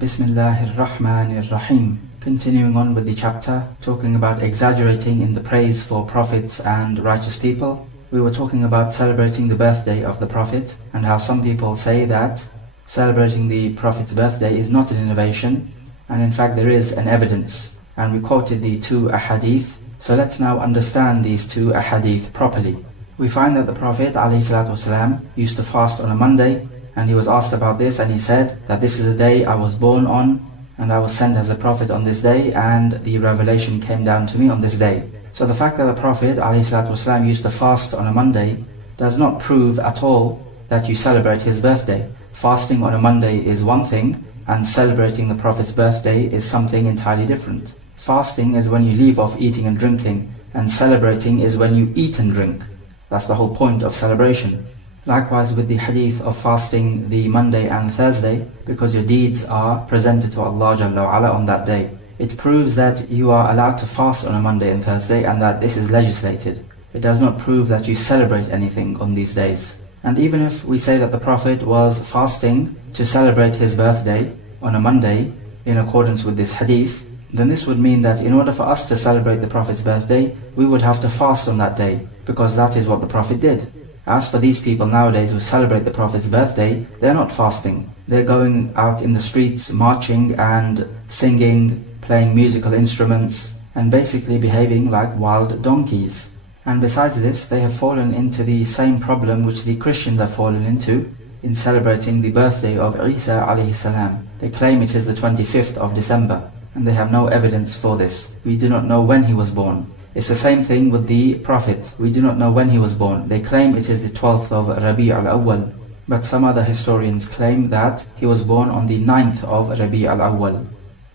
Bismillahir Rahmanir Rahim. Continuing on with the chapter, talking about exaggerating in the praise for prophets and righteous people. We were talking about celebrating the birthday of the Prophet and how some people say that celebrating the Prophet's birthday is not an innovation, and in fact there is an evidence. And we quoted the two ahadith. So let's now understand these two ahadith properly. We find that the Prophet ﷺ used to fast on a Monday, and he was asked about this, and he said that this is a day I was born on, and I was sent as a prophet on this day, and the revelation came down to me on this day. So the fact that the Prophet ﷺ used to fast on a Monday does not prove at all that you celebrate his birthday. Fasting on a Monday is one thing, and celebrating the Prophet's birthday is something entirely different. Fasting is when you leave off eating and drinking, and celebrating is when you eat and drink. That's the whole point of celebration. Likewise with the hadith of fasting the Monday and Thursday, because your deeds are presented to Allah Jalla wa Ala on that day. It proves that you are allowed to fast on a Monday and Thursday, and that this is legislated. It does not prove that you celebrate anything on these days. And even if we say that the Prophet was fasting to celebrate his birthday on a Monday, in accordance with this hadith, then this would mean that in order for us to celebrate the Prophet's birthday, we would have to fast on that day, because that is what the Prophet did. As for these people nowadays who celebrate the Prophet's birthday, they're not fasting. They're going out in the streets, marching and singing, playing musical instruments, and basically behaving like wild donkeys. And besides this, they have fallen into the same problem which the Christians have fallen into in celebrating the birthday of Isa alayhi salam. They claim it is the 25th of December, and they have no evidence for this. We do not know when he was born. It's the same thing with the Prophet. We do not know when he was born. They claim it is the 12th of Rabi' al-Awwal, but some other historians claim that he was born on the 9th of Rabi' al-Awwal.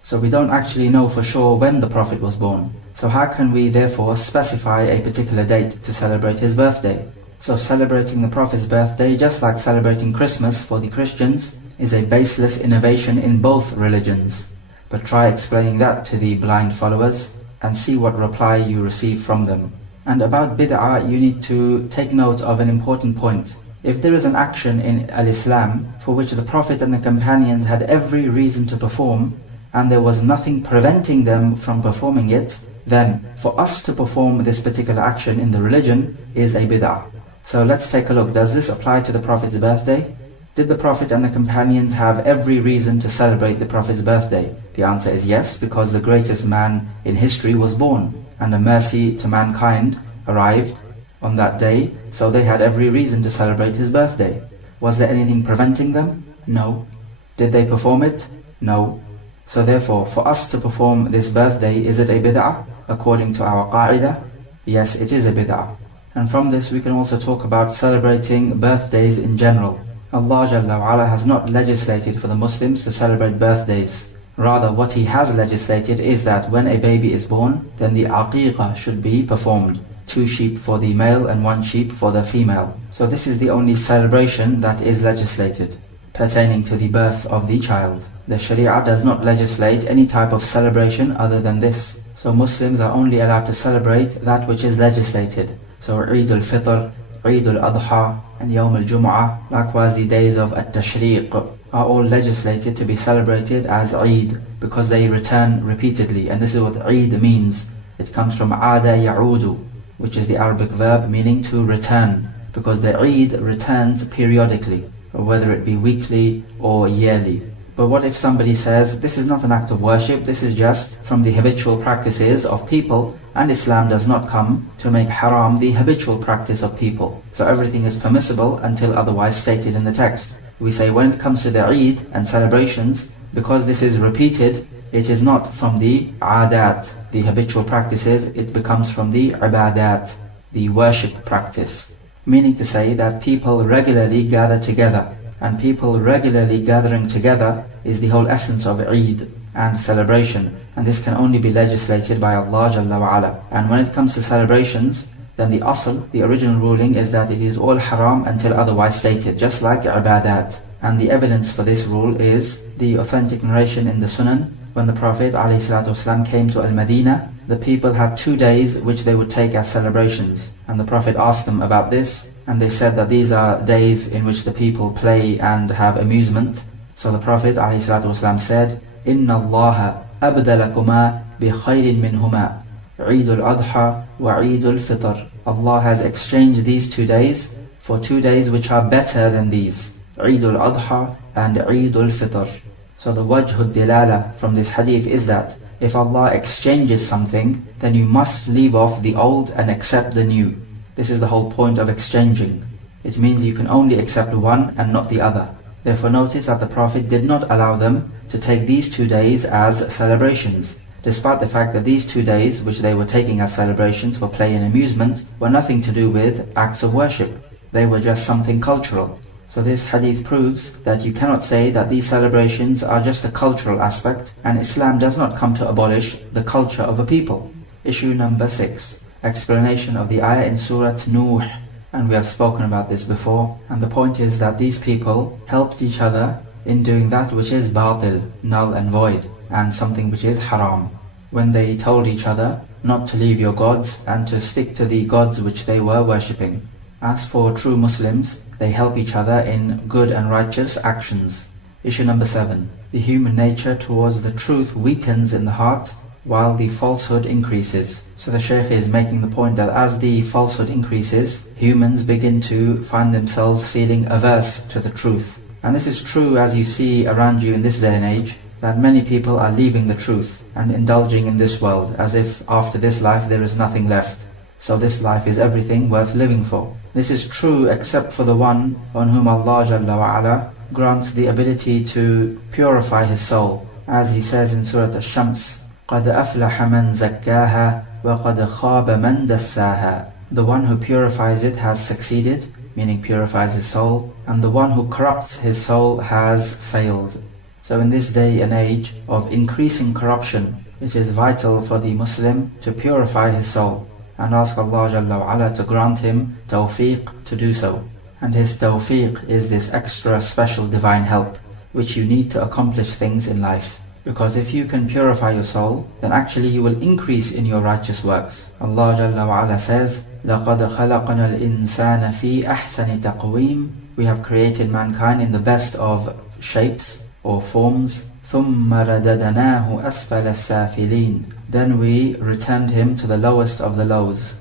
So we don't actually know for sure when the Prophet was born. So how can we therefore specify a particular date to celebrate his birthday? So celebrating the Prophet's birthday, just like celebrating Christmas for the Christians, is a baseless innovation in both religions. But try explaining that to the blind followers and see what reply you receive from them. And about bid'ah, you need to take note of an important point. If there is an action in al-Islam for which the Prophet and the companions had every reason to perform, and there was nothing preventing them from performing it, then for us to perform this particular action in the religion is a bid'ah. So let's take a look. Does this apply to the Prophet's birthday? Did the Prophet and the companions have every reason to celebrate the Prophet's birthday? The answer is yes, because the greatest man in history was born, and a mercy to mankind arrived on that day, so they had every reason to celebrate his birthday. Was there anything preventing them? No. Did they perform it? No. So therefore, for us to perform this birthday, is it a bid'ah? According to our qa'idah, yes, it is a bid'ah. And from this we can also talk about celebrating birthdays in general. Allah Jalla wa Ala has not legislated for the Muslims to celebrate birthdays. Rather, what He has legislated is that when a baby is born, then the aqiqah should be performed. 2 sheep for the male and 1 sheep for the female. So this is the only celebration that is legislated pertaining to the birth of the child. The Sharia does not legislate any type of celebration other than this. So Muslims are only allowed to celebrate that which is legislated. So Eid al-Fitr, Eid al-Adha, and Yawm al-Jum'ah, likewise the days of At-Tashriq, are all legislated to be celebrated as Eid, because they return repeatedly. And this is what Eid means. It comes from Aada Ya'udu, which is the Arabic verb meaning to return, because the Eid returns periodically, whether it be weekly or yearly. But what if somebody says, this is not an act of worship, this is just from the habitual practices of people, and Islam does not come to make haram the habitual practice of people. So everything is permissible until otherwise stated in the text. We say when it comes to the Eid and celebrations, because this is repeated, it is not from the adat, the habitual practices, it becomes from the ibadat, the worship practice. Meaning to say that people regularly gather together, and people regularly gathering together is the whole essence of Eid and celebration, and this can only be legislated by Allah Jalla wa Ala. And when it comes to celebrations, then the asl, the original ruling, is that it is all haram until otherwise stated, just like ibadat. And the evidence for this rule is the authentic narration in the Sunan. When the Prophet ﷺ came to Al-Madinah, the people had 2 days which they would take as celebrations. And the Prophet asked them about this, and they said that these are days in which the people play and have amusement. So the Prophet ﷺ said, إِنَّ اللَّهَ أَبْدَلَكُمَا بِخَيْرٍ مِّنْهُمَا عِيدُ الْأَضْحَى وَعِيدُ الْفِطْرِ. Allah has exchanged these 2 days for 2 days which are better than these, عِيدُ الْأَضْحَى and عِيدُ الْفِطْرِ. So the wajhud dilala from this hadith is that if Allah exchanges something, then you must leave off the old and accept the new. This is the whole point of exchanging. It means you can only accept one and not the other. Therefore notice that the Prophet did not allow them to take these 2 days as celebrations, despite the fact that these 2 days, which they were taking as celebrations for play and amusement, were nothing to do with acts of worship. They were just something cultural. So this hadith proves that you cannot say that these celebrations are just a cultural aspect, and Islam does not come to abolish the culture of a people. Issue number 6. Explanation of the ayah in Surah Nuh. And we have spoken about this before, and the point is that these people helped each other in doing that which is batil, null and void, and something which is haram, when they told each other not to leave your gods and to stick to the gods which they were worshipping. As for true Muslims, they help each other in good and righteous actions. Issue number 7. The human nature towards the truth weakens in the heart while the falsehood increases. So the Shaykh is making the point that as the falsehood increases, humans begin to find themselves feeling averse to the truth. And this is true as you see around you in this day and age, that many people are leaving the truth and indulging in this world as if after this life there is nothing left. So this life is everything worth living for. This is true except for the one on whom Allah Jalla wa Ala grants the ability to purify his soul. As he says in Surah Ash-Shams, قَدْ أَفْلَحَ مَنْ زَكَّاهَا وَقَدْ خَابَ مَنْ دَسَّاهَا. The one who purifies it has succeeded, meaning purifies his soul, and the one who corrupts his soul has failed. So in this day and age of increasing corruption, it is vital for the Muslim to purify his soul and ask Allah Jalla wa Ala to grant him tawfiq to do so. And his tawfiq is this extra special divine help which you need to accomplish things in life. Because if you can purify your soul, then actually you will increase in your righteous works. Allah Jalla wa Ala says, لَقَدْ خَلَقْنَا الْإِنسَانَ فِي أَحْسَنِ تَقْوِيمٍ. We have created mankind in the best of shapes or forms. ثُمَّ رَدَدْنَاهُ أَسْفَلَ السَّافِلِينَ. Then we returned him to the lowest of the lows.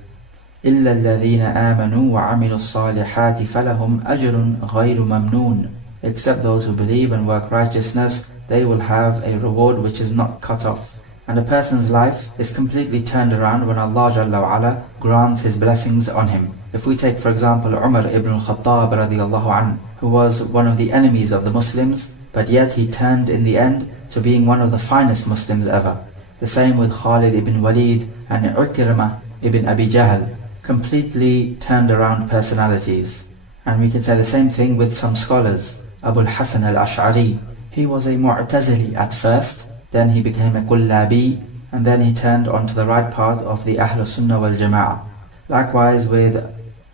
إِلَّا الَّذِينَ آمَنُوا وَعَمِلُوا الصَّالِحَاتِ فَلَهُمْ أَجْرٌ غَيْرُ مَمْنُونَ. Except those who believe and work righteousness, they will have a reward which is not cut off. And a person's life is completely turned around when Allah Jalla wa Ala grants His blessings on him. If we take for example Umar ibn al-Khattab radiyallahu anhu, who was one of the enemies of the Muslims, but yet he turned in the end to being one of the finest Muslims ever. The same with Khalid ibn Walid and Ikrimah ibn Abi Jahl, completely turned around personalities. And we can say the same thing with some scholars. Abu al-Hasan al-Ash'ari, he was a Mu'tazili at first, then he became a Kullabi, and then he turned onto the right path of the Ahlul Sunnah wal Jama'ah. Likewise with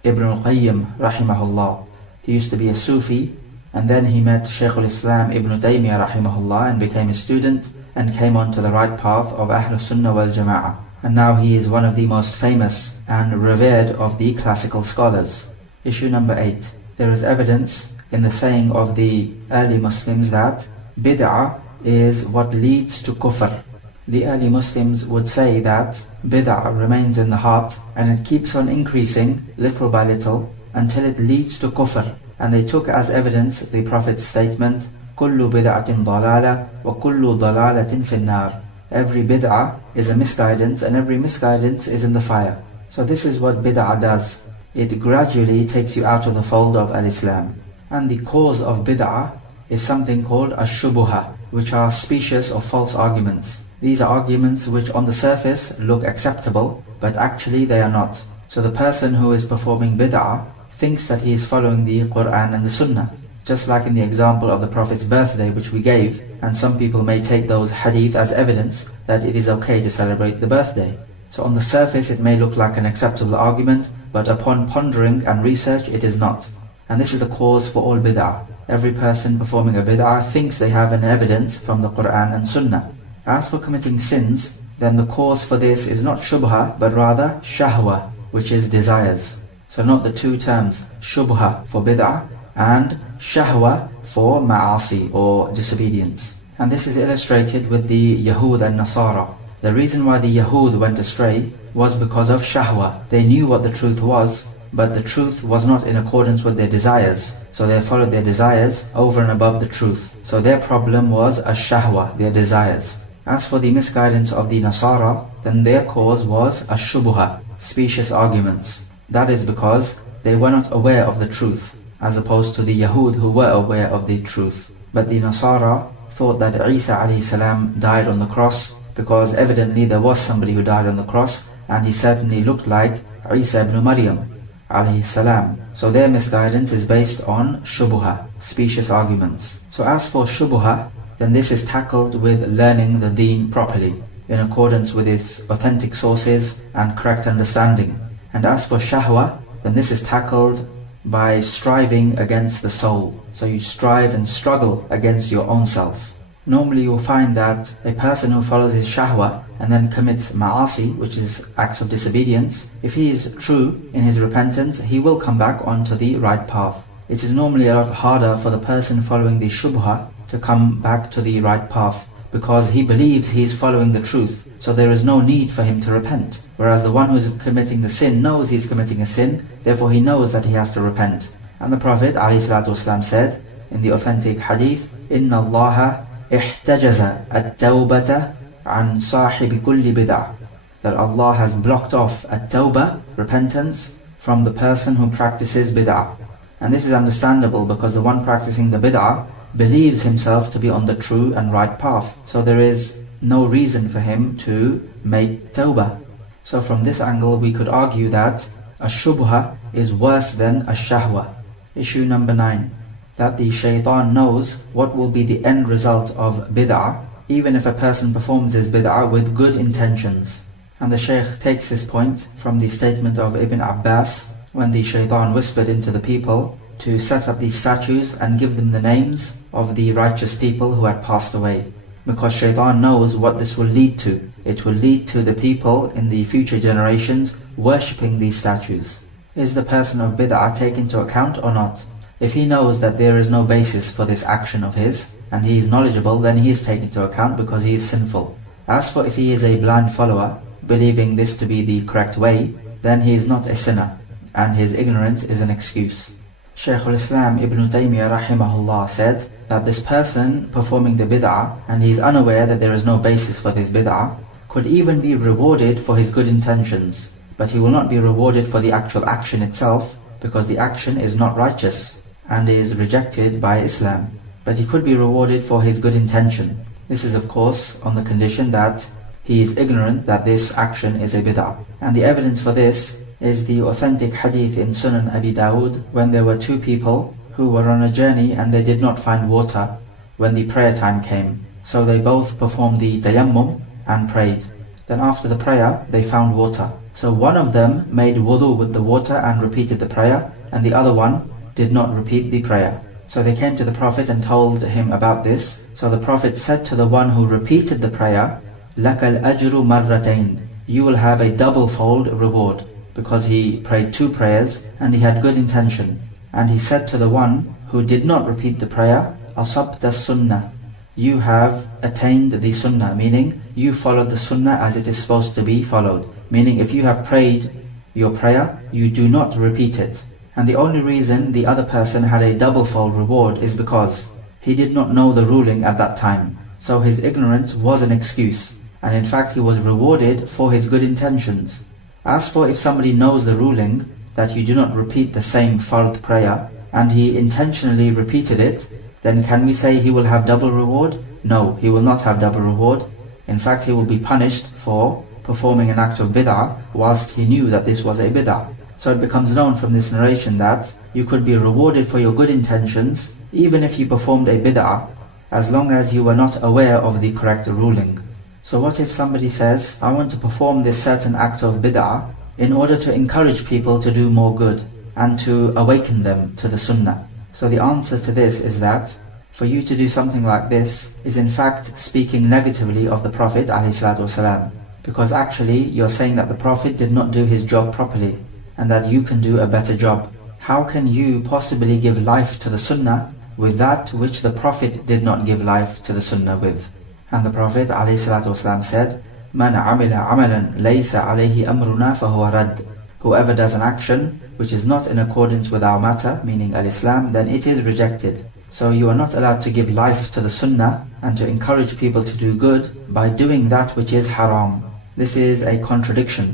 Ibn al-Qayyim rahimahullah, he used to be a Sufi, and then he met Shaykh al-Islam Ibn Taymiyyah rahimahullah and became a student and came onto the right path of Ahlul Sunnah wal Jama'ah. And now he is one of the most famous and revered of the classical scholars. Issue number 8. There is evidence in the saying of the early Muslims that bid'ah is what leads to kufr. The early Muslims would say that bid'ah remains in the heart and it keeps on increasing little by little until it leads to kufr. And they took as evidence the Prophet's statement, كُلُّ بِدْعَةٍ ضَلَالَةٍ وَكُلُّ ضَلَالَةٍ فِي النَّارِ. Every bid'ah is a misguidance and every misguidance is in the fire. So this is what bid'ah does. It gradually takes you out of the fold of al-Islam. And the cause of bid'ah is something called ash-shubuha, which are specious or false arguments. These are arguments which on the surface look acceptable, but actually they are not. So the person who is performing bid'ah thinks that he is following the Quran and the Sunnah. Just like in the example of the Prophet's birthday which we gave, and some people may take those hadith as evidence that it is okay to celebrate the birthday. So on the surface it may look like an acceptable argument, but upon pondering and research it is not. And this is the cause for all bid'ah. Every person performing a bid'ah thinks they have an evidence from the Quran and Sunnah. As for committing sins, then the cause for this is not shubha, but rather shahwa, which is desires. So note the two terms, shubha for bid'ah and shahwa for ma'asi or disobedience. And this is illustrated with the Yahud and Nasara. The reason why the Yahud went astray was because of shahwa. They knew what the truth was, but the truth was not in accordance with their desires. So they followed their desires over and above the truth. So their problem was ash-shahwa, their desires. As for the misguidance of the Nasara, then their cause was ash-shubuha, specious arguments. That is because they were not aware of the truth, as opposed to the Yahud who were aware of the truth. But the Nasara thought that Isa alayhi salam died on the cross, because evidently there was somebody who died on the cross, and he certainly looked like Isa ibn Maryam alayhi salam. So their misguidance is based on shubuha, specious arguments. So as for shubuha, then this is tackled with learning the deen properly, in accordance with its authentic sources and correct understanding. And as for shahwa, then this is tackled by striving against the soul. So you strive and struggle against your own self. Normally you will find that a person who follows his shahwa and then commits ma'asi, which is acts of disobedience, if he is true in his repentance, he will come back onto the right path. It is normally a lot harder for the person following the shubha to come back to the right path, because he believes he is following the truth, so there is no need for him to repent. Whereas the one who is committing the sin knows he is committing a sin, therefore he knows that he has to repent. And the Prophet ﷺ said in the authentic hadith, إِنَّ اللَّهَ احتجز التوبة عن صاحب كل بدعة, that Allah has blocked off at-tawbah, repentance, from the person who practices bid'ah. And this is understandable because the one practicing the bid'ah believes himself to be on the true and right path, so there is no reason for him to make tawbah. So from this angle we could argue that ash-shubha is worse than ash-shahwa. Issue number 9. That the shaitan knows what will be the end result of bid'ah, even if a person performs his bid'ah with good intentions. And the Shaykh takes this point from the statement of Ibn Abbas, when the shaitan whispered into the people to set up these statues and give them the names of the righteous people who had passed away. Because shaitan knows what this will lead to. It will lead to the people in the future generations worshipping these statues. Is the person of bid'ah taken into account or not? If he knows that there is no basis for this action of his, and he is knowledgeable, then he is taken into account because he is sinful. As for if he is a blind follower, believing this to be the correct way, then he is not a sinner, and his ignorance is an excuse. Shaykh al-Islam Ibn Taymiyyah rahimahullah said that this person performing the bid'ah, and he is unaware that there is no basis for this bid'ah, could even be rewarded for his good intentions, but he will not be rewarded for the actual action itself, because the action is not righteous and is rejected by Islam. But he could be rewarded for his good intention. This is of course on the condition that he is ignorant that this action is a bid'ah. And the evidence for this is the authentic hadith in Sunan Abi Dawud, when there were two people who were on a journey and they did not find water when the prayer time came. So they both performed the tayammum and prayed. Then after the prayer they found water. So one of them made wudu with the water and repeated the prayer, and the other one did not repeat the prayer. So they came to the Prophet and told him about this. So the Prophet said to the one who repeated the prayer, لَكَ الْأَجْرُ مَرَّتَيْنِ, you will have a double-fold reward, because he prayed two prayers and he had good intention. And he said to the one who did not repeat the prayer, أَصَبْتَ السُّنَّةِ, you have attained the sunnah, meaning you followed the sunnah as it is supposed to be followed. Meaning if you have prayed your prayer, you do not repeat it. And the only reason the other person had a double-fold reward is because he did not know the ruling at that time. So his ignorance was an excuse, and in fact he was rewarded for his good intentions. As for if somebody knows the ruling that you do not repeat the same fard prayer, and he intentionally repeated it, then can we say he will have double reward? No, he will not have double reward. In fact, he will be punished for performing an act of bid'ah whilst he knew that this was a bid'ah. So it becomes known from this narration that you could be rewarded for your good intentions even if you performed a bid'ah, as long as you were not aware of the correct ruling. So what if somebody says, I want to perform this certain act of bid'ah in order to encourage people to do more good and to awaken them to the sunnah? So the answer to this is that for you to do something like this is in fact speaking negatively of the Prophet ﷺ, because actually you're saying that the Prophet did not do his job properly and that you can do a better job. How can you possibly give life to the sunnah with that which the Prophet did not give life to the Sunnah with. And the Prophet ﷺ said, "Man amila amalan laysa alayhi amruna fahuwa rad." Whoever does an action which is not in accordance with our matter, meaning al-Islam, then it is rejected. So you are not allowed to give life to the Sunnah and to encourage people to do good by doing that which is haram. This is a contradiction.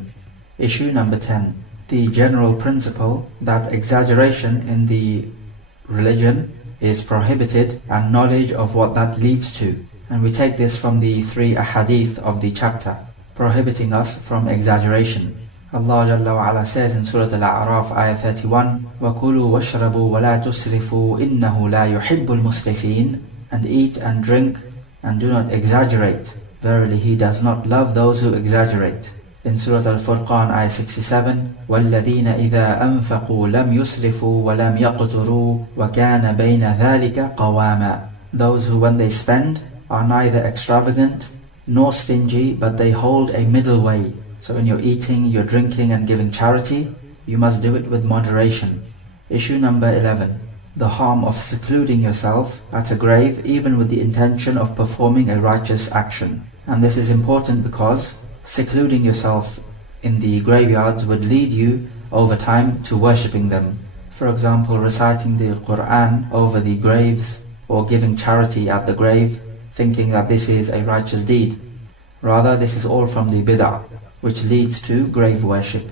Issue number 10. The general principle that exaggeration in the religion is prohibited and knowledge of what that leads to. And we take this from the 3 ahadith of the chapter, prohibiting us from exaggeration. Allah Jalla wa Ala says in Surah Al-A'raf, ayah 31, وَكُلُوا وَاشْرَبُوا وَلَا تُسْرِفُوا إِنَّهُ لَا يُحِبُّ الْمُسْرِفِينَ. And eat and drink and do not exaggerate. Verily He does not love those who exaggerate. In Surah Al-Furqan, ayah 67, وَالَّذِينَ إِذَا أَنفَقُوا لَمْ يُسْرِفُوا وَلَمْ يَقْتُرُوا وَكَانَ بَيْنَ ذَلِكَ قَوَامًا. Those who when they spend are neither extravagant nor stingy, but they hold a middle way. So when you're eating, you're drinking and giving charity, you must do it with moderation. Issue number 11. The harm of secluding yourself at a grave even with the intention of performing a righteous action. And this is important because secluding yourself in the graveyards would lead you over time to worshipping them. For example, reciting the Quran over the graves or giving charity at the grave, thinking that this is a righteous deed. Rather, this is all from the bid'ah, which leads to grave worship.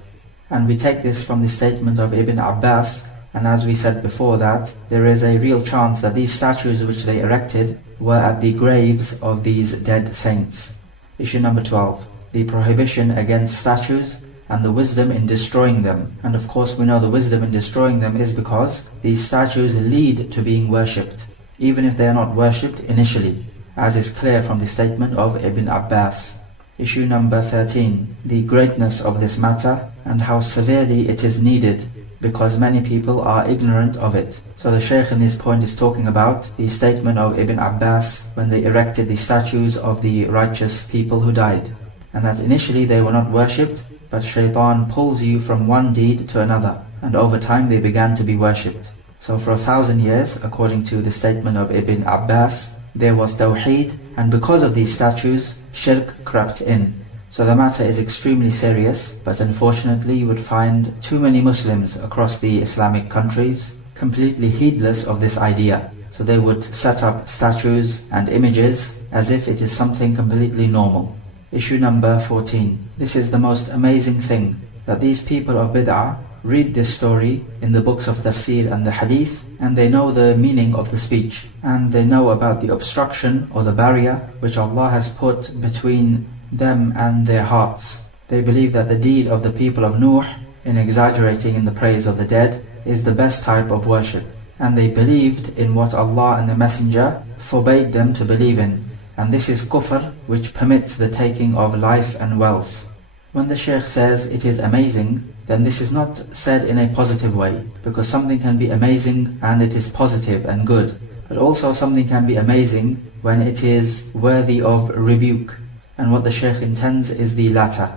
And we take this from the statement of Ibn Abbas, and as we said before that, there is a real chance that these statues which they erected were at the graves of these dead saints. Issue number 12. The prohibition against statues and the wisdom in destroying them. And of course we know the wisdom in destroying them is because these statues lead to being worshipped, even if they are not worshipped initially, as is clear from the statement of Ibn Abbas. Issue number 13. The greatness of this matter and how severely it is needed, because many people are ignorant of it. So the Shaykh in this point is talking about the statement of Ibn Abbas when they erected the statues of the righteous people who died. And that initially they were not worshipped, but shaitan pulls you from one deed to another, and over time they began to be worshipped. So for 1,000 years, according to the statement of Ibn Abbas, there was Tawheed, and because of these statues, shirk crept in. So the matter is extremely serious, but unfortunately you would find too many Muslims across the Islamic countries completely heedless of this idea. So they would set up statues and images as if it is something completely normal. Issue number 14. This is the most amazing thing, that these people of bid'ah read this story in the books of tafsir and the hadith, and they know the meaning of the speech, and they know about the obstruction or the barrier which Allah has put between them and their hearts. They believe that the deed of the people of Nuh in exaggerating in the praise of the dead is the best type of worship, and they believed in what Allah and the Messenger forbade them to believe in, and this is kufr, which permits the taking of life and wealth. When the Shaykh says it is amazing, then this is not said in a positive way, because something can be amazing and it is positive and good, but also something can be amazing when it is worthy of rebuke. And what the Shaykh intends is the latter,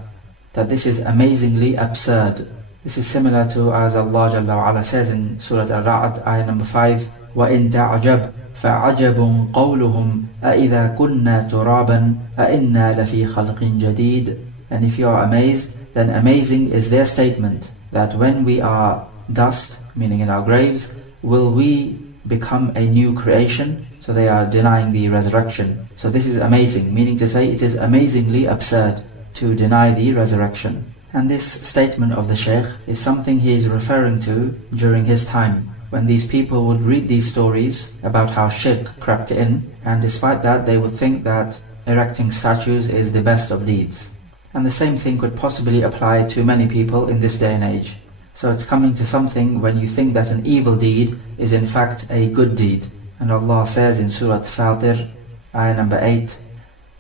that this is amazingly absurd. This is similar to as Allah Jalla wa Ala says in Surah Al-Ra'd, ayah number 5, وَإِن تَعْجَبْ فَعَجَبٌ قَوْلُهُمْ أَإِذَا كُنَّا تُرَابًا أَإِنَّا لَفِي خَلْقٍ جَدِيدٍ. And if you are amazed, then amazing is their statement that when we are dust, meaning in our graves, will we become a new creation? So they are denying the resurrection. So this is amazing, meaning to say it is amazingly absurd to deny the resurrection. And this statement of the Shaykh is something he is referring to during his time, when these people would read these stories about how shirk crept in, and despite that they would think that erecting statues is the best of deeds. And the same thing could possibly apply to many people in this day and age. So it's coming to something when you think that an evil deed is in fact a good deed. And Allah says in Surah Fatir, ayah number 8,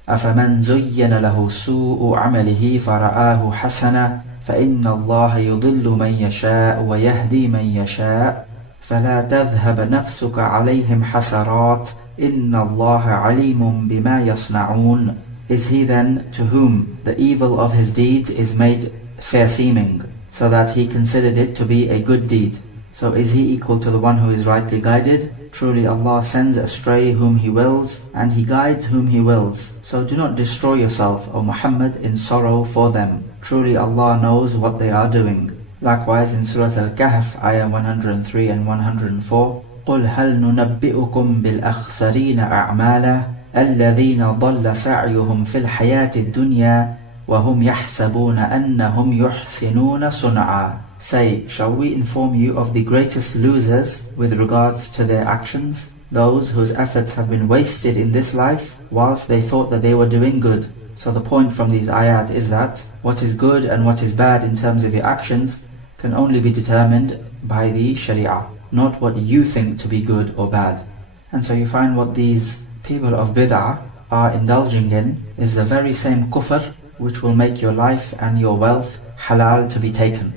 أَفَمَنْ زُيَّنَ لَهُ سُوءُ عَمَلِهِ فَرَآهُ حَسَنًا فَإِنَّ اللَّهَ يُضِلُّ مَنْ يَشَاءُ وَيَهْدِي مَنْ يَشَاءُ فَلَا تَذْهَبَ نَفْسُكَ عَلَيْهِمْ حَسَرَاتٍ إِنَّ اللَّهَ عَلِيمٌ بِمَا يَصْنَعُونَ. Is he then to whom the evil of his deeds is made fair seeming, so that he considered it to be a good deed? So is he equal to the one who is rightly guided? Truly Allah sends astray whom He wills, and He guides whom He wills. So do not destroy yourself, O Muhammad, in sorrow for them. Truly Allah knows what they are doing. Likewise in Surah Al-Kahf, ayah 103 and 104, قُلْ هَلْ نُنَبِّئُكُمْ بِالْأَخْسَرِينَ أَعْمَالًا الَّذِينَ ضَلَّ سَعْيُهُمْ فِي الْحَيَاةِ الدُّنْيَا وَهُمْ يَحْسَبُونَ أَنَّهُمْ يُحْسِنُونَ صُنْعًا. Say, shall we inform you of the greatest losers with regards to their actions? Those whose efforts have been wasted in this life, whilst they thought that they were doing good. So the point from these ayat is that what is good and what is bad in terms of your actions can only be determined by the Sharia, not what you think to be good or bad. And so you find what these people of bid'ah are indulging in is the very same kufr which will make your life and your wealth halal to be taken.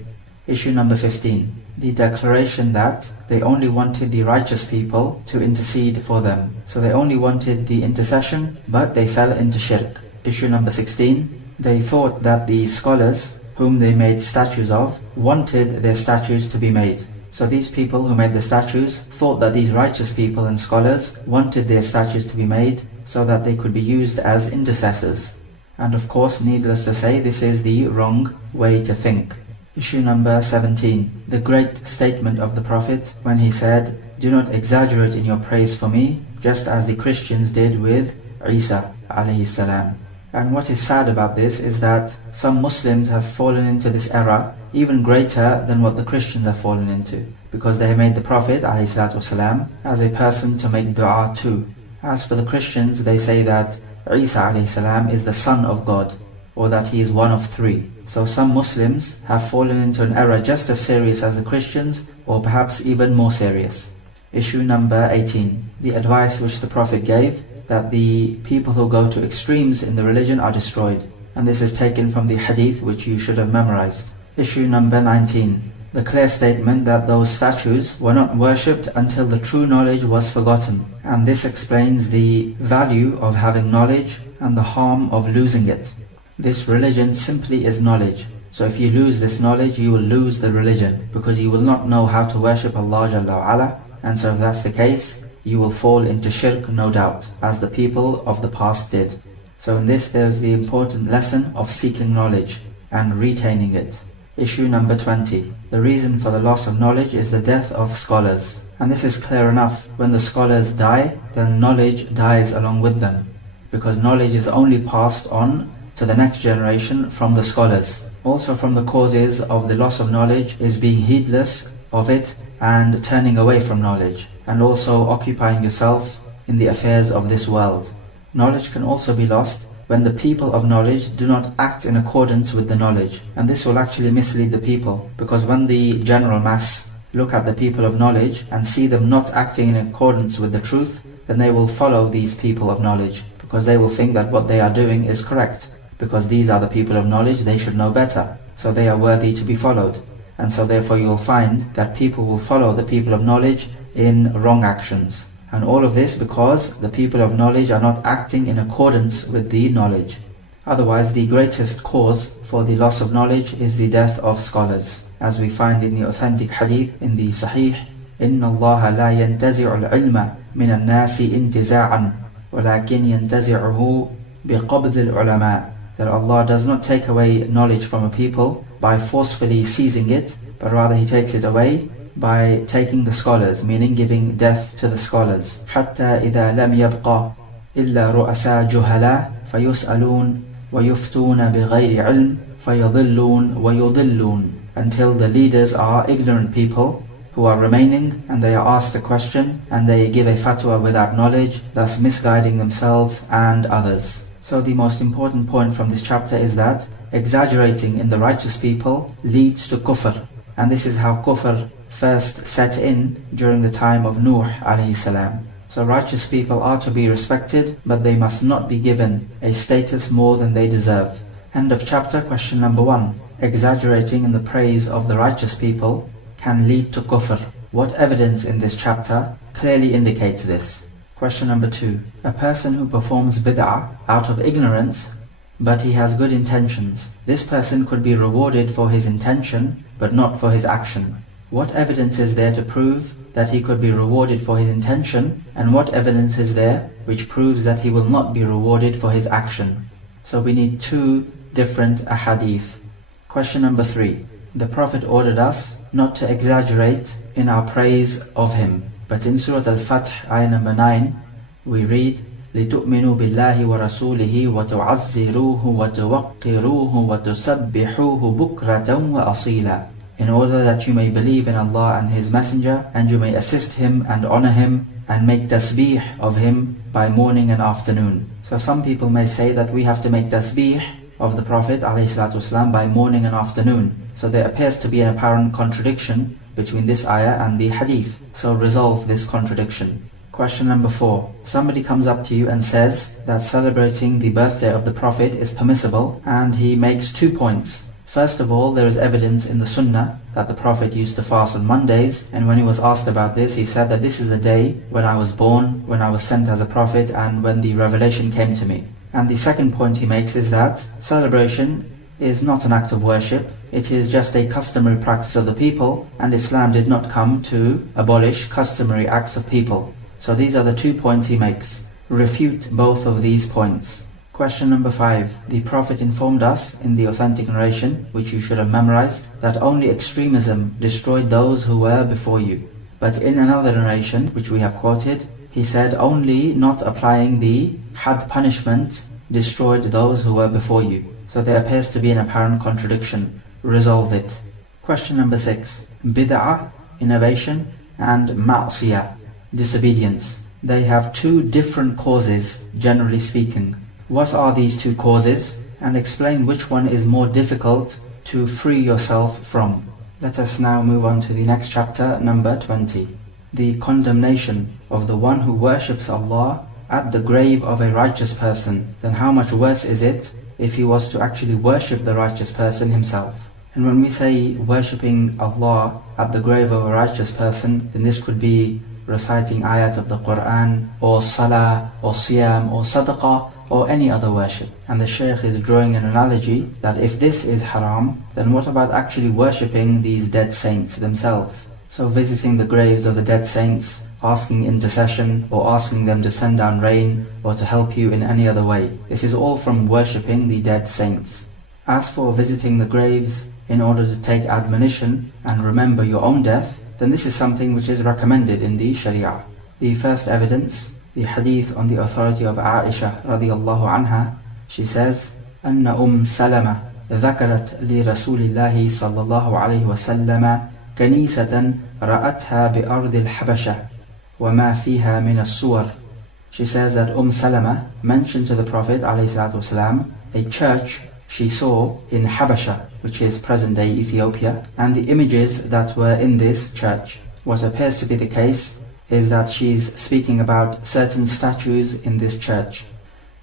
Issue number 15. The declaration that they only wanted the righteous people to intercede for them. So they only wanted the intercession, but they fell into shirk. Issue number 16. They thought that the scholars whom they made statues of wanted their statues to be made. So these people who made the statues thought that these righteous people and scholars wanted their statues to be made so that they could be used as intercessors. And of course, needless to say, this is the wrong way to think. Issue number 17. The great statement of the Prophet when he said, "Do not exaggerate in your praise for me, just as the Christians did with Isa alayhi salam." And what is sad about this is that some Muslims have fallen into this error even greater than what the Christians have fallen into, because they have made the Prophet alayhi salatu wasalam as a person to make dua to. As for the Christians, they say that Isa alayhi salam is the son of God, or that he is one of three. So some Muslims have fallen into an error just as serious as the Christians, or perhaps even more serious. Issue number 18. The advice which the Prophet gave, that the people who go to extremes in the religion are destroyed. And this is taken from the hadith which you should have memorized. Issue number 19. The clear statement that those statues were not worshipped until the true knowledge was forgotten. And this explains the value of having knowledge and the harm of losing it. This religion simply is knowledge. So if you lose this knowledge, you will lose the religion, because you will not know how to worship Allah Jalla wa Ala. And so if that's the case, you will fall into shirk, no doubt, as the people of the past did. So in this there is the important lesson of seeking knowledge and retaining it. Issue number 20. The reason for the loss of knowledge is the death of scholars. And this is clear enough. When the scholars die, then knowledge dies along with them, because knowledge is only passed on to the next generation from the scholars. Also from the causes of the loss of knowledge is being heedless of it and turning away from knowledge, and also occupying yourself in the affairs of this world. Knowledge can also be lost when the people of knowledge do not act in accordance with the knowledge. And this will actually mislead the people, because when the general mass look at the people of knowledge and see them not acting in accordance with the truth, then they will follow these people of knowledge, because they will think that what they are doing is correct. Because these are the people of knowledge, they should know better, so they are worthy to be followed. And so therefore you will find that people will follow the people of knowledge in wrong actions. And all of this because the people of knowledge are not acting in accordance with the knowledge. Otherwise, the greatest cause for the loss of knowledge is the death of scholars. As we find in the authentic hadith in the Sahih, إِنَّ اللَّهَ لَا يَنْتَزِعُ الْعِلْمَ مِنَ النَّاسِ انْتِزَاعًا وَلَكِنْ يَنْتَزِعُهُ بِقَبْضِ الْعُلَمَاءِ. That Allah does not take away knowledge from a people by forcefully seizing it, but rather He takes it away by taking the scholars, meaning giving death to the scholars. حَتَّى إِذَا لَمْ يَبْقَى إِلَّا رُؤَسَاء جُهَلَاء فَيُسْأَلُونَ وَيُفْتُونَ بِغَيْرِ عِلْمٍ فَيَضِلُّونَ وَيُضِلُّونَ. Until the leaders are ignorant people who are remaining, and they are asked a question and they give a fatwa without knowledge, thus misguiding themselves and others. So the most important point from this chapter is that exaggerating in the righteous people leads to kufr. And this is how kufr first set in during the time of Nuh alayhi salam. So righteous people are to be respected, but they must not be given a status more than they deserve. End of chapter. Question number 1. Exaggerating in the praise of the righteous people can lead to kufr. What evidence in this chapter clearly indicates this? Question number 2. A person who performs bid'ah out of ignorance, but he has good intentions. This person could be rewarded for his intention, but not for his action. What evidence is there to prove that he could be rewarded for his intention, and what evidence is there which proves that he will not be rewarded for his action? So we need two different ahadith. Question number 3. The Prophet ordered us not to exaggerate in our praise of him. But in Surah Al-Fath, ayah number 9, we read, لِتُؤْمِنُوا بِاللَّهِ وَرَسُولِهِ وَتُعَزِّرُوهُ وَتُوَقِّرُوهُ وَتُسَبِّحُوهُ بُكْرَةً وَأَصِيلًا. In order that you may believe in Allah and His Messenger, and you may assist Him and honor Him, and make tasbih of Him by morning and afternoon. So some people may say that we have to make tasbih of the Prophet ﷺ by morning and afternoon. So there appears to be an apparent contradiction between this ayah and the hadith. So resolve this contradiction. Question number 4. Somebody comes up to you and says that celebrating the birthday of the Prophet is permissible, and he makes 2 points. First of all, there is evidence in the Sunnah that the Prophet used to fast on Mondays, and when he was asked about this, he said that this is the day when I was born, when I was sent as a Prophet, and when the revelation came to me. And the second point he makes is that celebration is not an act of worship, it is just a customary practice of the people, and Islam did not come to abolish customary acts of people. So these are the 2 points he makes. Refute both of these points. Question number 5. The Prophet informed us in the authentic narration, which you should have memorized, that only extremism destroyed those who were before you. But in another narration, which we have quoted, he said only not applying the had punishment destroyed those who were before you. So there appears to be an apparent contradiction. Resolve it. Question number 6. Bid'ah, innovation, and ma'siyah, disobedience. They have 2 different causes, generally speaking. What are these 2 causes? And explain which one is more difficult to free yourself from. Let us now move on to the next chapter, number 20. The condemnation of the one who worships Allah at the grave of a righteous person. Then how much worse is it if he was to actually worship the righteous person himself? And when we say worshipping Allah at the grave of a righteous person, then this could be reciting ayat of the Quran, or salah, or siyam, or sadaqah, or any other worship. And the Shaykh is drawing an analogy that if this is haram, then what about actually worshipping these dead saints themselves? So visiting the graves of the dead saints, asking intercession, or asking them to send down rain, or to help you in any other way. This is all from worshipping the dead saints. As for visiting the graves in order to take admonition and remember your own death, then this is something which is recommended in the Sharia. The first evidence, the hadith on the authority of Aisha radiallahu anha, she says, أن سلمة ذكرت لرسول الله صلى الله عليه وسلم كنيسة رأتها بأرض الحبشة وما فيها من الصور. She says that Salama mentioned to the Prophet ﷺ a church she saw in Habasha, which is present-day Ethiopia, and the images that were in this church. What appears to be the case is that she's speaking about certain statues in this church.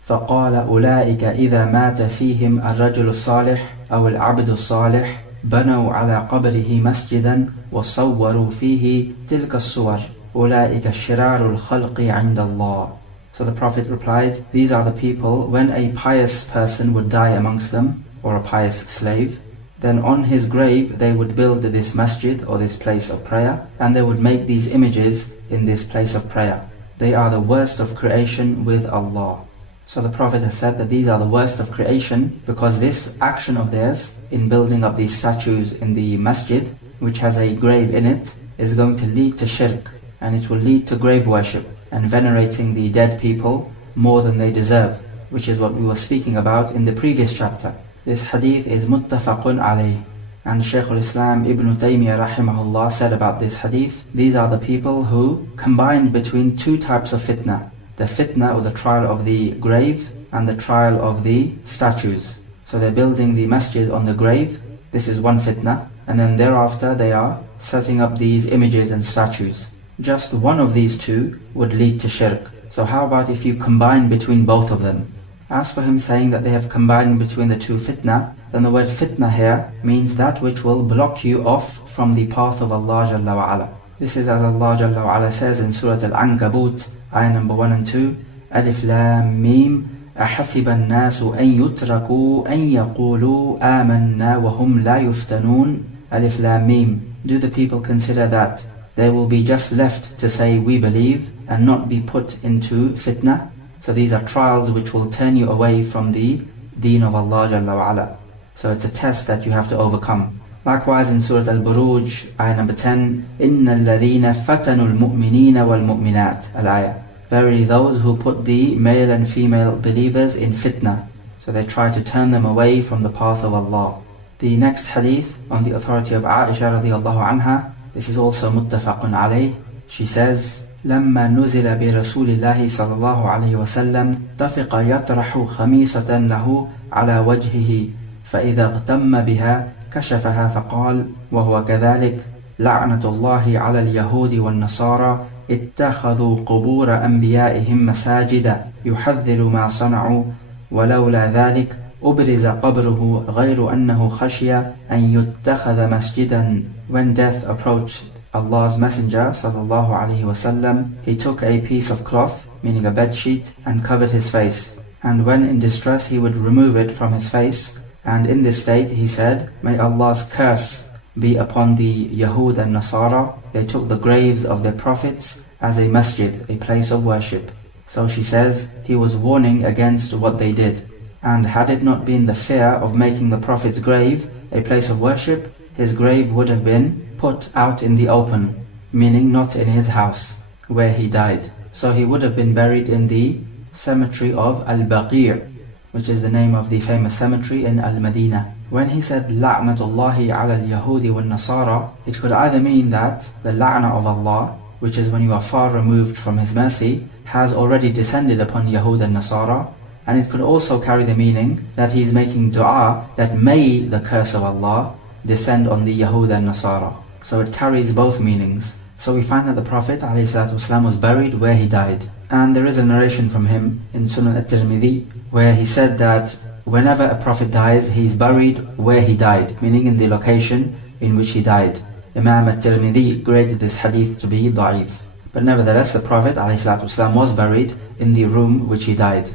فَقَالَ أُولَٰئِكَ إِذَا مَاتَ فِيهِمْ الرَّجُلُ الصَّالِحُ أَوْ الْعَبْدُ الصَّالِحُ بَنَوْا عَلَى قَبْرِهِ مَسْجِدًا وَصَوَّرُوا فِيهِ تِلْكَ الصُّوَرِ أُولَٰئِكَ شِرَارُ الْخَلْقِ عِنْدَ اللَّهِ. So the Prophet replied, these are the people when a pious person would die amongst them, or a pious slave, then on his grave they would build this masjid, or this place of prayer, and they would make these images in this place of prayer. They are the worst of creation with Allah. So the Prophet has said that these are the worst of creation because this action of theirs in building up these statues in the masjid, which has a grave in it, is going to lead to shirk, and it will lead to grave worship and venerating the dead people more than they deserve, which is what we were speaking about in the previous chapter. This hadith is muttafaqun alayh. And Shaykh al-Islam Ibn Taymiyyah rahimahullah said about this hadith, these are the people who combined between 2 types of fitna. The fitna or the trial of the grave and the trial of the statues. So they're building the masjid on the grave, this is one fitna, and then thereafter they are setting up these images and statues. Just one of these 2 would lead to shirk. So how about if you combine between both of them? As for him saying that they have combined between the 2 fitna, then the word fitna here means that which will block you off from the path of Allah Jalla wa Ala. This is as Allah Jalla wa Ala says in Surah Al-Ankabut, ayah number 1 and 2, Alif Lam Mim, أحسب الناس أن يتركوا أن يقولوا آمنا وهم لا يفتنون. Alif Lam Mim. do the people consider that they will be just left to say we believe and not be put into fitna? So these are trials which will turn you away from the deen of Allah Jalla wa Ala. So it's a test that you have to overcome. Likewise in Surah Al-Buruj, ayah number 10, إِنَّ الَّذِينَ فَتَنُوا الْمُؤْمِنِينَ وَالْمُؤْمِنَاتِ Al-ayah. Verily those who put the male and female believers in fitna. So they try to turn them away from the path of Allah. The next hadith on the authority of Aisha radiallahu anha, this is also muttafaqun alayh. She says, لما نزل برسول الله صلى الله عليه وسلم طفق يطرح خميصة له على وجهه فإذا اغتم بها كشفها فقال وهو كذلك لعنة الله على اليهود والنصارى اتخذوا قبور أنبيائهم مساجد يحذر ما صنعوا ولولا ذلك أبرز قبره غير أنه خشي أن يتخذ مسجدا. When death approached Allah's Messenger sallallahu alaihi wasallam, he took a piece of cloth, meaning a bed sheet, and covered his face. And when in distress he would remove it from his face. And in this state he said, may Allah's curse be upon the Yahud and Nasara. They took the graves of their prophets as a masjid, a place of worship. So she says, he was warning against what they did. And had it not been the fear of making the Prophet's grave a place of worship, his grave would have been put out in the open, meaning not in his house, where he died. So he would have been buried in the cemetery of Al-Baqi', which is the name of the famous cemetery in Al-Madinah. When he said La'natullahi ala al-Yahudi wal Nasara, it could either mean that the la'na of Allah, which is when you are far removed from His mercy, has already descended upon Yahud and Nasara, and it could also carry the meaning that he is making dua that may the curse of Allah descend on the Yahud and Nasara. So it carries both meanings. So we find that the Prophet ﷺ was buried where he died. And there is a narration from him in Sunan at-Tirmidhi where he said that whenever a Prophet dies, he is buried where he died, meaning in the location in which he died. Imam at-Tirmidhi graded this hadith to be da'if. But nevertheless, the Prophet ﷺ was buried in the room which he died.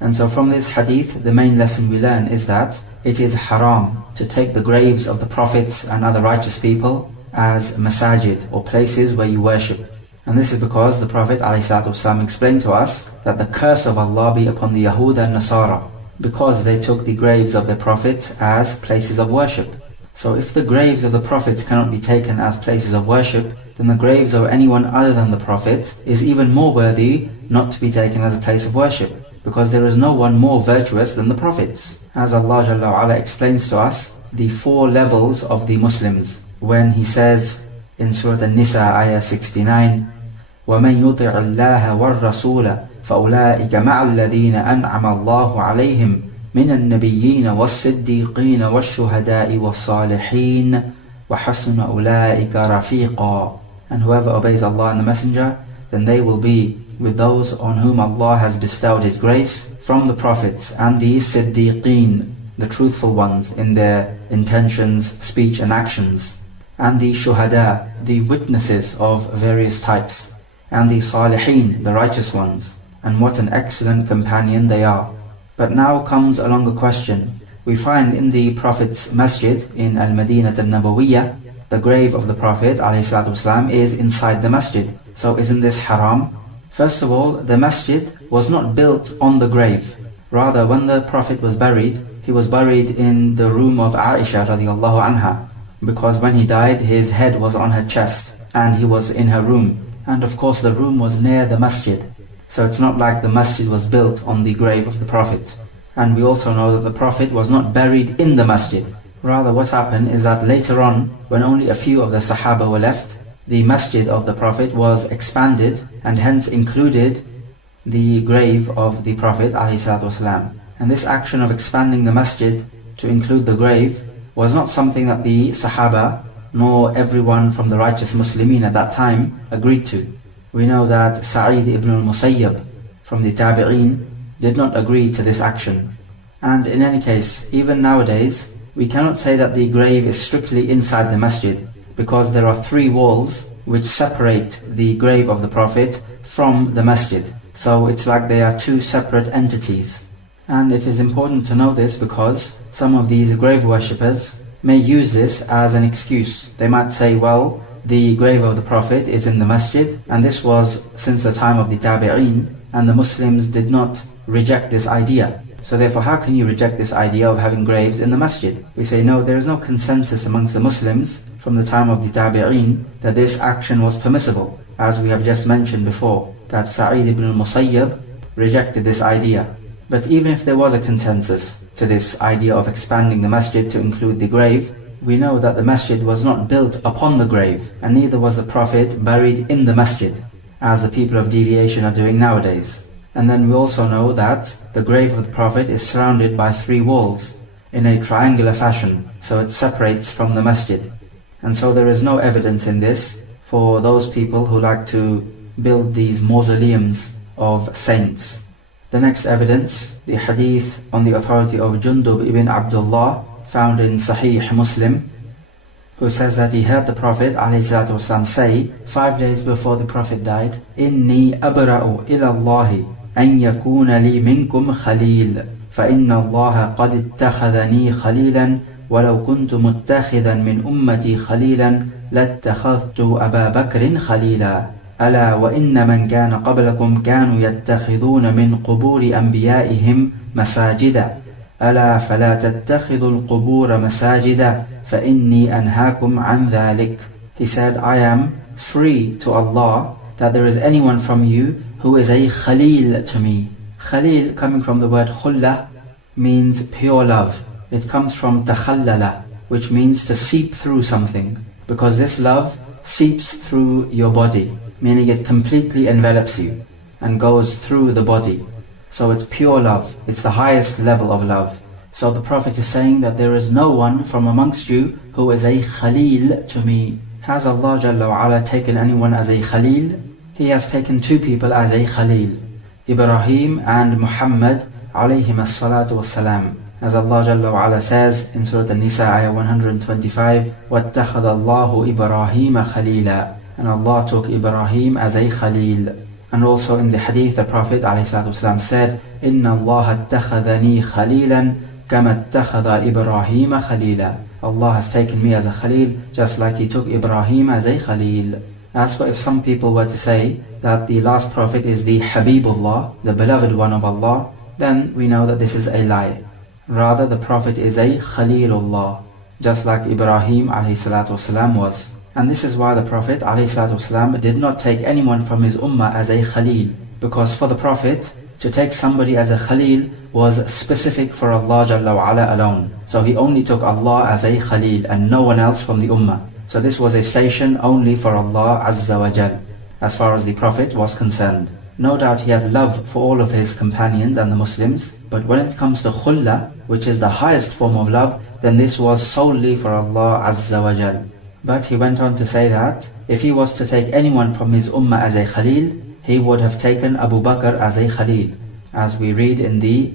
And so from this hadith, the main lesson we learn is that it is haram to take the graves of the prophets and other righteous people as masajid, or places where you worship. And this is because the Prophet ﷺ explained to us that the curse of Allah be upon the Yahud and Nasara, because they took the graves of their prophets as places of worship. So if the graves of the prophets cannot be taken as places of worship, then the graves of anyone other than the Prophet is even more worthy not to be taken as a place of worship, because there is no one more virtuous than the prophets. As Allah Jalla wa Ala explains to us the 4 levels of the Muslims when He says in Surah An-Nisa ayah 69, وَمَنْ يُطِعِ اللَّهَ وَالرَّسُولَ فَأُولَٰئِكَ مَعَ الَّذِينَ أَنْعَمَ اللَّهُ عَلَيْهِمْ مِنَ النَّبِيِّينَ وَالصِّدِّيقِينَ وَالشُّهَدَاءِ وَالصَّالِحِينَ وَحَسُنَ أُولَٰئِكَ رَفِيقًا. And whoever obeys Allah and the Messenger, then they will be with those on whom Allah has bestowed His grace from the prophets and the Siddiqeen, the truthful ones in their intentions, speech and actions, and the Shuhada, the witnesses of various types, and the Salihin, the righteous ones. And what an excellent companion they are. But now comes along a question. We find in the Prophet's masjid in Al-Madinah al-Nabawiyyah, the grave of the Prophet ﷺ is inside the masjid. So isn't this haram? First of all, the masjid was not built on the grave. Rather, when the Prophet was buried, he was buried in the room of Aisha radiallahu anha, because when he died, his head was on her chest and he was in her room. And of course the room was near the masjid. So it's not like the masjid was built on the grave of the Prophet. And we also know that the Prophet was not buried in the masjid. Rather, what happened is that later on, when only a few of the Sahaba were left, the masjid of the Prophet was expanded and hence included the grave of the Prophet ﷺ. And this action of expanding the masjid to include the grave was not something that the Sahaba nor everyone from the righteous Muslimin at that time agreed to. We know that Sa'id ibn al-Musayyab from the Tabi'een did not agree to this action. And in any case, even nowadays, we cannot say that the grave is strictly inside the masjid, because there are 3 walls which separate the grave of the Prophet from the masjid. So it's like they are 2 separate entities. And it is important to know this because some of these grave worshippers, may use this as an excuse. They might say, well, the grave of the Prophet is in the masjid, and this was since the time of the Tabi'een, and the Muslims did not reject this idea. So therefore, how can you reject this idea of having graves in the masjid? We say, no, there is no consensus amongst the Muslims from the time of the Tabi'een that this action was permissible. As we have just mentioned before, that Sa'id ibn al-Musayyab rejected this idea. But even if there was a consensus to this idea of expanding the masjid to include the grave, we know that the masjid was not built upon the grave, and neither was the Prophet buried in the masjid, as the people of deviation are doing nowadays. And then we also know that the grave of the Prophet is surrounded by 3 walls in a triangular fashion, so it separates from the masjid. And so there is no evidence in this for those people who like to build these mausoleums of saints. The next evidence, the hadith on the authority of Jundub ibn Abdullah, found in Sahih Muslim, who says that he heard the Prophet ﷺ say 5 days before the Prophet died, إِنِّي أَبْرَأُ إِلَى اللَّهِ أَنْ يَكُونَ لِي مِنْكُمْ خَلِيلٌ فَإِنَّ اللَّهَ قَدِ اتَّخَذَنِي خَلِيلًا وَلَوْ كُنْتُ مُتَّخِذًا مِنْ أُمَّتِي خَلِيلًا لَاتَّخَذْتُ أَبَا بَكْرٍ خَلِيلًا ألا وإن من كان قبلكم كانوا يتخذون من قبور أنبيائهم مساجدا ألا فلا تتخذوا القبور مساجدا فإني أنهاكم عن ذلك. He said, I am free to Allah that there is anyone from you who is a Khalil to me. Khalil, coming from the word khulla, means pure love. It comes from takhallala, which means to seep through something, because this love seeps through your body, meaning it completely envelops you and goes through the body. So it's pure love, it's the highest level of love. So the Prophet is saying that there is no one from amongst you who is a Khalil to me. Has Allah Jalla wa Ala taken anyone as a Khalil? He has taken 2 people as a Khalil, Ibrahim and Muhammad alayhim as-salatu was-salam. As Allah Jalla wa Ala says in Surah An-Nisa, ayah 125, وَاتَّخَذَ اللَّهُ إِبْرَاهِيمَ خَلِيلًا. And Allah took Ibrahim as a Khalil. And also in the hadith, the Prophet ﷺ said, إِنَّ اللَّهَ اتَّخَذَنِي خَلِيلًا كَمَا اتَّخَذَ إِبْرَاهِيمَ خَلِيلًا. Allah has taken me as a Khalil, just like He took Ibrahim as a Khalil. As for if some people were to say that the last Prophet is the Habibullah, the beloved one of Allah, then we know that this is a lie. Rather, the Prophet is a Khalilullah, just like Ibrahim ﷺ was. And this is why the Prophet ﷺ did not take anyone from his ummah as a Khalil, because for the Prophet to take somebody as a Khalil was specific for Allah Jalla wa Ala alone. So he only took Allah as a Khalil and no one else from the ummah. So this was a station only for Allah Azza wa Jal, as far as the Prophet was concerned. No doubt he had love for all of his companions and the Muslims, but when it comes to khulla, which is the highest form of love, then this was solely for Allah Azza wa Jal. But he went on to say that if he was to take anyone from his ummah as a Khalil, he would have taken Abu Bakr as a Khalil, as we read in the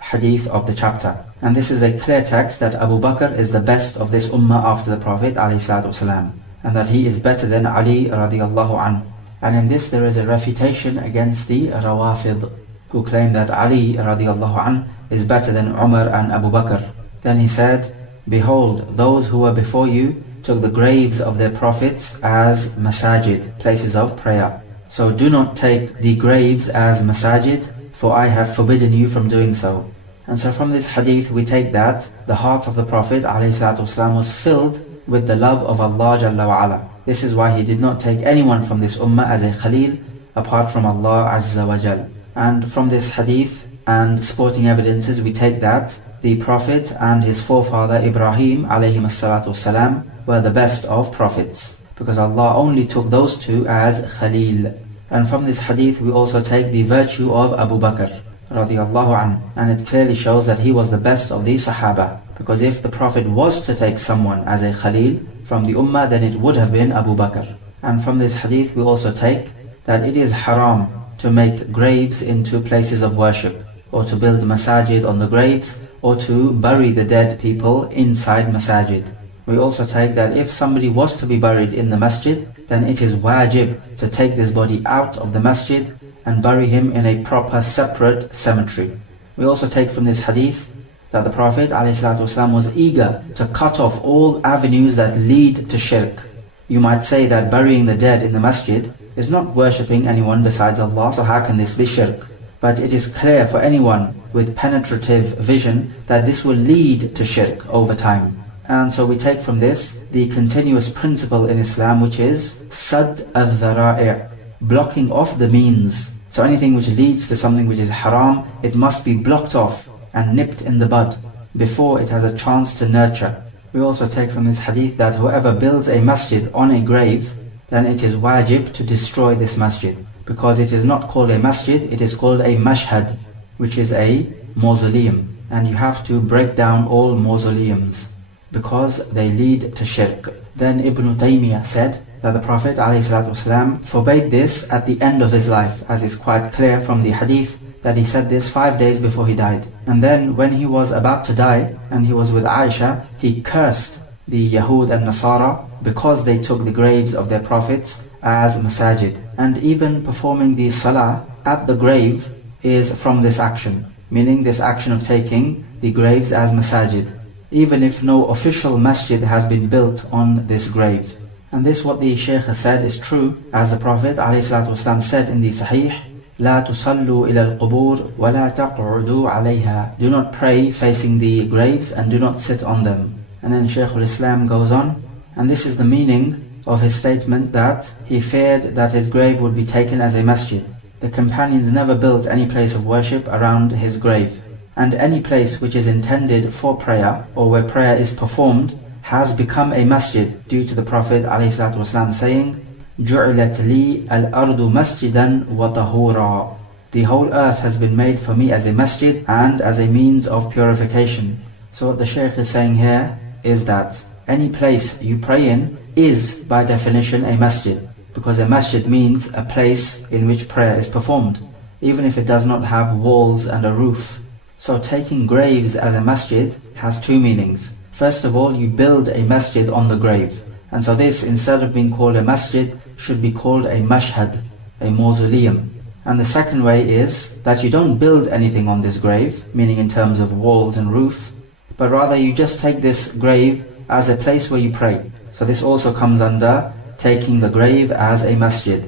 hadith of the chapter. And this is a clear text that Abu Bakr is the best of this ummah after the Prophet ﷺ, and that he is better than Ali radiallahu anhu. And in this there is a refutation against the Rawafid, who claim that Ali radiallahu anhu is better than Umar and Abu Bakr. Then he said, behold, those who were before you took the graves of their prophets as masajid, places of prayer. So do not take the graves as masajid, for I have forbidden you from doing so. And so from this hadith we take that the heart of the Prophet ﷺ was filled with the love of Allah Jalla wa Ala. This is why he did not take anyone from this ummah as a Khalil apart from Allah Azza wa Jal. And from this hadith and supporting evidences we take that the Prophet and his forefather Ibrahim alayhim as-salatu was-salam were the best of prophets, because Allah only took those 2 as Khalil. And from this hadith we also take the virtue of Abu Bakr radiallahu anhu, and it clearly shows that he was the best of the Sahaba, because if the Prophet was to take someone as a Khalil from the Ummah, then it would have been Abu Bakr. And from this hadith we also take that it is haram to make graves into places of worship, or to build masajid on the graves, or to bury the dead people inside masajid. We also take that if somebody was to be buried in the masjid, then it is wajib to take this body out of the masjid and bury him in a proper separate cemetery. We also take from this hadith that the Prophet ﷺ was eager to cut off all avenues that lead to shirk. You might say that burying the dead in the masjid is not worshipping anyone besides Allah, so how can this be shirk? But it is clear for anyone with penetrative vision that this will lead to shirk over time. And so we take from this the continuous principle in Islam, which is Sadd al-Dhara'i', blocking off the means. So anything which leads to something which is haram, it must be blocked off and nipped in the bud before it has a chance to nurture. We also take from this hadith that whoever builds a masjid on a grave, then it is wajib to destroy this masjid, because it is not called a masjid, it is called a mashhad, which is a mausoleum, and you have to break down all mausoleums because they lead to shirk. Then Ibn Taymiyyah said that the Prophet ﷺ forbade this at the end of his life, as is quite clear from the hadith that he said this 5 days before he died. And then when he was about to die and he was with Aisha, he cursed the Yahud and Nasara because they took the graves of their prophets as masajid. And even performing the salah at the grave is from this action, meaning this action of taking the graves as masajid, even if no official masjid has been built on this grave. And this, what the Shaykh has said, is true, as the Prophet ﷺ said in the Sahih, لا تصلوا إلى القبور ولا تقعدوا عليها. Do not pray facing the graves and do not sit on them. And then Shaykh al-Islam goes on, and this is the meaning of his statement that he feared that his grave would be taken as a masjid. The companions never built any place of worship around his grave, and any place which is intended for prayer or where prayer is performed has become a masjid due to the Prophet ﷺ saying, جُعِلَتْ لِي الْأَرْضُ مَسْجِدًا وَطَهُورًا. The whole earth has been made for me as a masjid and as a means of purification. So what the Shaykh is saying here is that any place you pray in is by definition a masjid, because a masjid means a place in which prayer is performed, even if it does not have walls and a roof. So taking graves as a masjid has two meanings. First of all, you build a masjid on the grave, and so this, instead of being called a masjid, should be called a mashhad, a mausoleum. And the second way is that you don't build anything on this grave, meaning in terms of walls and roof, but rather you just take this grave as a place where you pray. So this also comes under taking the grave as a masjid.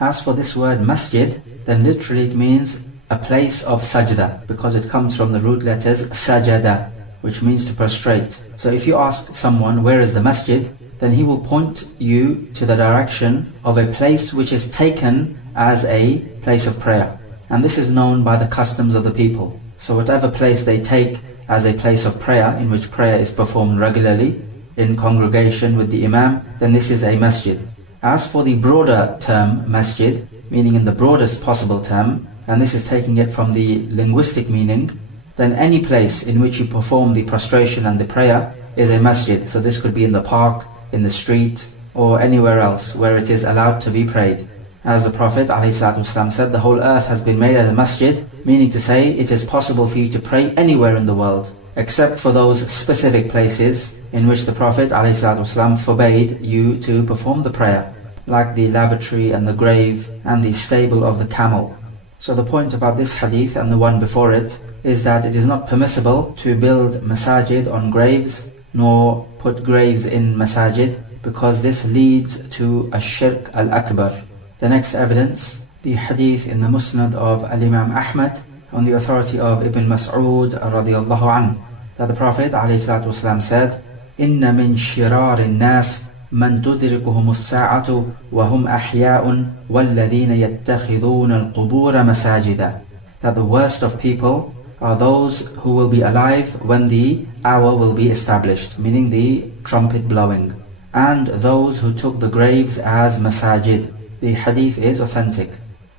As for this word masjid, then literally it means a place of sajda, because it comes from the root letters sajada, which means to prostrate. So if you ask someone, where is the masjid? Then he will point you to the direction of a place which is taken as a place of prayer. And this is known by the customs of the people. So whatever place they take as a place of prayer, in which prayer is performed regularly, in congregation with the imam, then this is a masjid. As for the broader term masjid, meaning in the broadest possible term, and this is taking it from the linguistic meaning, then any place in which you perform the prostration and the prayer is a masjid. So this could be in the park, in the street, or anywhere else where it is allowed to be prayed. As the Prophet ﷺ said, the whole earth has been made as a masjid, meaning to say it is possible for you to pray anywhere in the world, except for those specific places in which the Prophet ﷺ forbade you to perform the prayer, like the lavatory and the grave and the stable of the camel. So the point about this hadith and the one before it is that it is not permissible to build masajid on graves, nor put graves in masajid, because this leads to a shirk al-akbar. The next evidence, the hadith in the Musnad of Al-Imam Ahmad, on the authority of Ibn Mas'ud radiyallahu anhu, that the Prophet ﷺ said, إِنَّ مِنْ شِرَارِ النَّاسِ مَنْ تُدْرِكُهُمُ السَّاعَةُ وَهُمْ أَحْيَاءٌ وَالَّذِينَ يَتَّخِذُونَ الْقُبُورَ مَسَاجِدًا. That the worst of people are those who will be alive when the hour will be established, meaning the trumpet blowing, and those who took the graves as masajid. The hadith is authentic,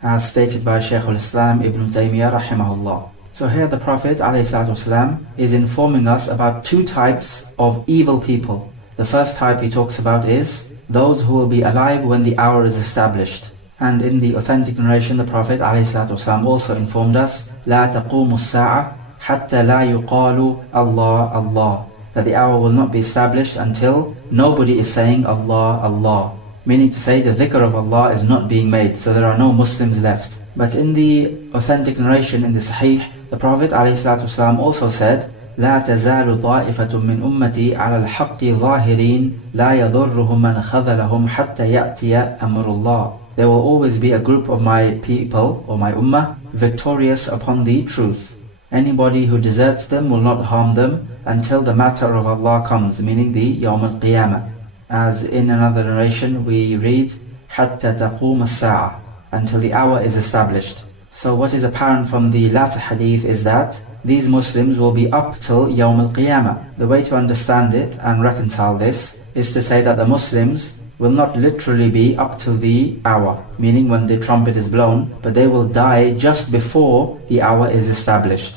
as stated by Shaykh al-Islam Ibn Taymiyyah rahimahullah. So here the Prophet ﷺ is informing us about two types of evil people. The first type he talks about is those who will be alive when the hour is established. And in the authentic narration, the Prophet ﷺ also informed us, لا تقوم الساعة حتى لا يقال الله الله, that the hour will not be established until nobody is saying Allah Allah, meaning to say the dhikr of Allah is not being made, so there are no Muslims left. But in the authentic narration in the Sahih, the Prophet ﷺ also said, لا تزال طائفة من أمتي على الحق ظاهرين لا يضرهم من خذلهم حتى يأتي أمر الله. There will always be a group of my people, or my ummah, victorious upon the truth. Anybody who deserts them will not harm them until the matter of Allah comes, meaning the Yawm al-Qiyamah. As in another narration we read, حَتَّى تَقُومَ السَّاعَةِ, until the hour is established. So what is apparent from the latter hadith is that these Muslims will be up till Yawm al-Qiyamah. The way to understand it and reconcile this is to say that the Muslims will not literally be up till the hour, meaning when the trumpet is blown, but they will die just before the hour is established.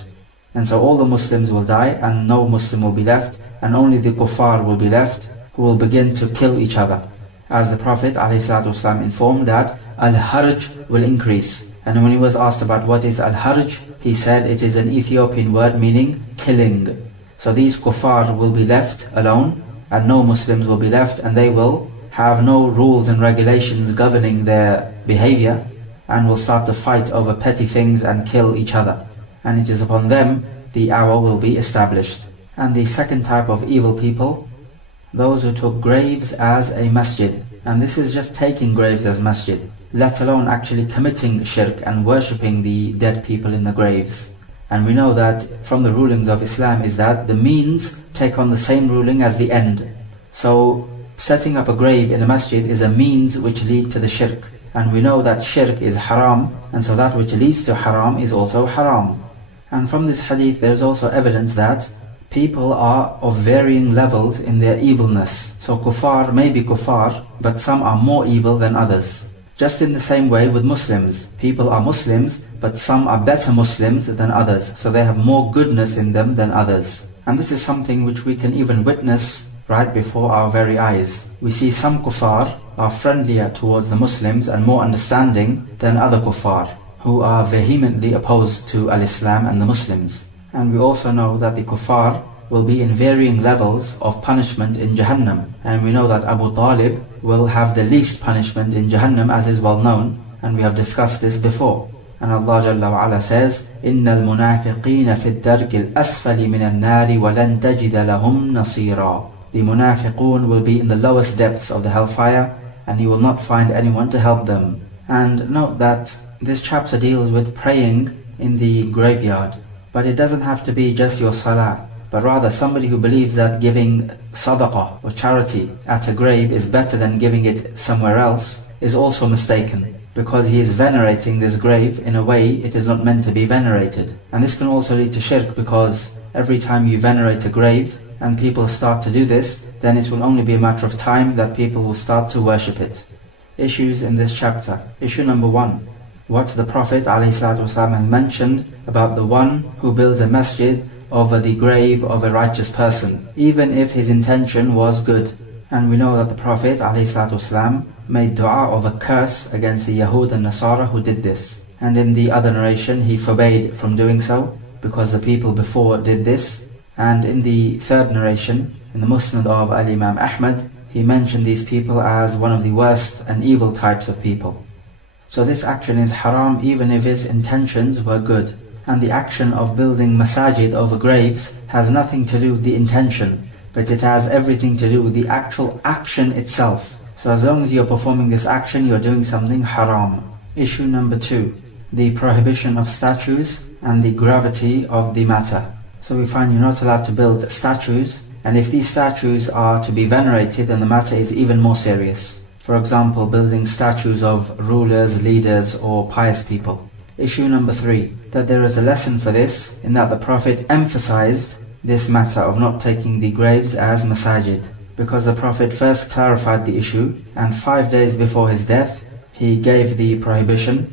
And so all the Muslims will die and no Muslim will be left, and only the kuffar will be left, who will begin to kill each other. As the Prophet ﷺ informed that al-harj will increase. And when he was asked about what is al-harj, he said it is an Ethiopian word meaning killing. So these kuffar will be left alone and no Muslims will be left, and they will have no rules and regulations governing their behavior and will start to fight over petty things and kill each other. And it is upon them the hour will be established. And the second type of evil people, those who took graves as a masjid. And this is just taking graves as masjid, let alone actually committing shirk and worshipping the dead people in the graves. And we know that from the rulings of Islam is that the means take on the same ruling as the end. So setting up a grave in a masjid is a means which lead to the shirk. And we know that shirk is haram, and so that which leads to haram is also haram. And from this hadith there is also evidence that people are of varying levels in their evilness. So kuffar may be kuffar, but some are more evil than others. Just in the same way with Muslims. People are Muslims, but some are better Muslims than others. So they have more goodness in them than others. And this is something which we can even witness right before our very eyes. We see some kuffar are friendlier towards the Muslims and more understanding than other kuffar, who are vehemently opposed to al-Islam and the Muslims. And we also know that the kuffar will be in varying levels of punishment in Jahannam. And we know that Abu Talib will have the least punishment in Jahannam, as is well known, and we have discussed this before. And Allah Jalla wa Ala says, إِنَّ الْمُنَافِقِينَ فِي الدَّرْكِ الْأَسْفَلِ مِنَ النَّارِ وَلَن تَجِدَ لَهُمْ نَصِيرًا. The munafiqun will be in the lowest depths of the hellfire, and you will not find anyone to help them. And note that this chapter deals with praying in the graveyard. But it doesn't have to be just your salah, but rather somebody who believes that giving sadaqah or charity at a grave is better than giving it somewhere else is also mistaken, because he is venerating this grave in a way it is not meant to be venerated. And this can also lead to shirk, because every time you venerate a grave and people start to do this, then it will only be a matter of time that people will start to worship it. Issues in this chapter. Issue number 1. What the Prophet ﷺ has mentioned about the one who builds a masjid over the grave of a righteous person, even if his intention was good. And we know that the Prophet ﷺ made dua of a curse against the Yahud and Nasara who did this. And in the other narration he forbade from doing so, because the people before did this. And in the third narration, in the Musnad of Al-Imam Ahmad, he mentioned these people as one of the worst and evil types of people. So this action is haram even if his intentions were good. And the action of building masajid over graves has nothing to do with the intention, but it has everything to do with the actual action itself. So as long as you're performing this action, you're doing something haram. Issue number 2. The prohibition of statues and the gravity of the matter. So we find you're not allowed to build statues, and if these statues are to be venerated, then the matter is even more serious. For example, building statues of rulers, leaders, or pious people. Issue number 3, that there is a lesson for this, in that the Prophet emphasized this matter of not taking the graves as masajid, because the Prophet first clarified the issue, and 5 days before his death, he gave the prohibition,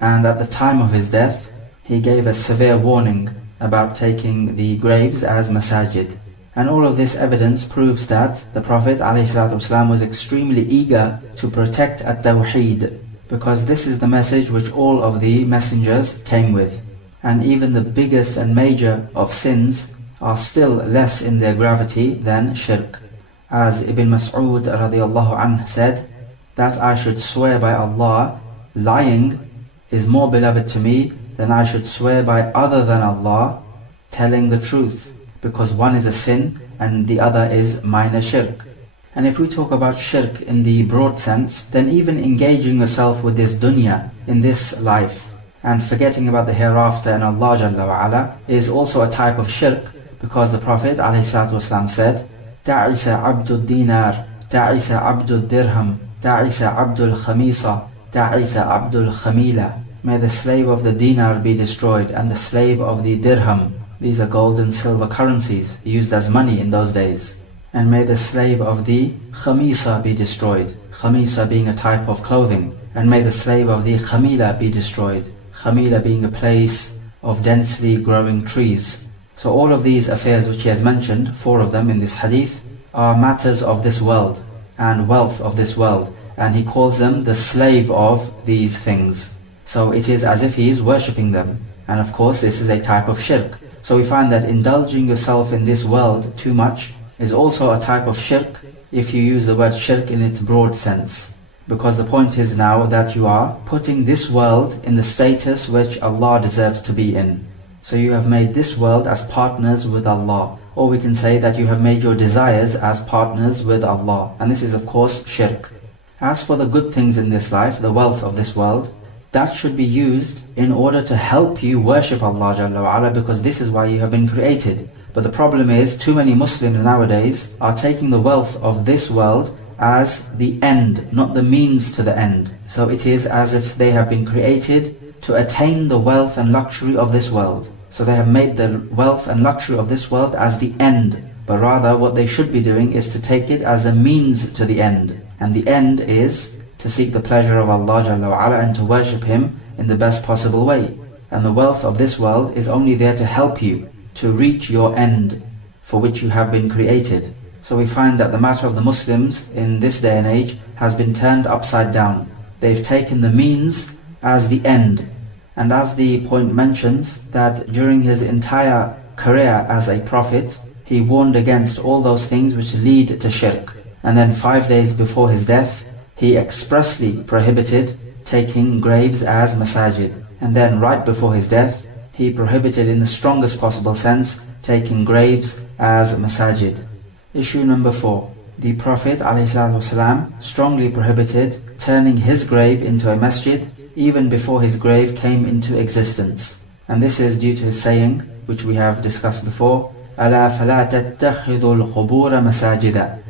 and at the time of his death, he gave a severe warning about taking the graves as masajid. And all of this evidence proves that the Prophet ﷺ was extremely eager to protect at-Tawheed, because this is the message which all of the messengers came with. And even the biggest and major of sins are still less in their gravity than shirk. As Ibn Mas'ud radiallahu anh said, that I should swear by Allah, lying is more beloved to me than I should swear by other than Allah, telling the truth. because one is a sin and the other is minor shirk. And if we talk about shirk in the broad sense, then even engaging yourself with this dunya, in this life, and forgetting about the hereafter and Allah Jalla wa Ala is also a type of shirk, because the Prophet ﷺ said, Ta'isa abdul dinar, ta'isa abdul dirham, ta'isa abdul khamisa, ta'isa abdul khamila. May the slave of the dinar be destroyed and the slave of the dirham. These are gold and silver currencies used as money in those days. And may the slave of the khamisa be destroyed, khamisa being a type of clothing. And may the slave of the khamila be destroyed, khamila being a place of densely growing trees. So all of these affairs which he has mentioned, 4 of them in this hadith, are matters of this world and wealth of this world. And he calls them the slave of these things. So it is as if he is worshipping them. And of course this is a type of shirk. So we find that indulging yourself in this world too much is also a type of shirk if you use the word shirk in its broad sense. Because the point is now that you are putting this world in the status which Allah deserves to be in. So you have made this world as partners with Allah. Or we can say that you have made your desires as partners with Allah. And this is of course shirk. As for the good things in this life, the wealth of this world, that should be used in order to help you worship Allah Jalla wa Ala, because this is why you have been created. But the problem is, too many Muslims nowadays are taking the wealth of this world as the end, not the means to the end. So it is as if they have been created to attain the wealth and luxury of this world. So they have made the wealth and luxury of this world as the end. But rather what they should be doing is to take it as a means to the end. And the end is to seek the pleasure of Allah Jalla wa Ala and to worship Him in the best possible way. And the wealth of this world is only there to help you to reach your end for which you have been created. So we find that the matter of the Muslims in this day and age has been turned upside down. They've taken the means as the end. And as the point mentions, that during his entire career as a prophet, he warned against all those things which lead to shirk. And then 5 days before his death, he expressly prohibited taking graves as masajid. And then right before his death, he prohibited in the strongest possible sense taking graves as masajid. Issue number 4. The Prophet ﷺ strongly prohibited turning his grave into a masjid even before his grave came into existence. And this is due to his saying, which we have discussed before, أَلَا فَلَا تَتَّخِذُوا الْقُبُورَ مَسَاجِدًا.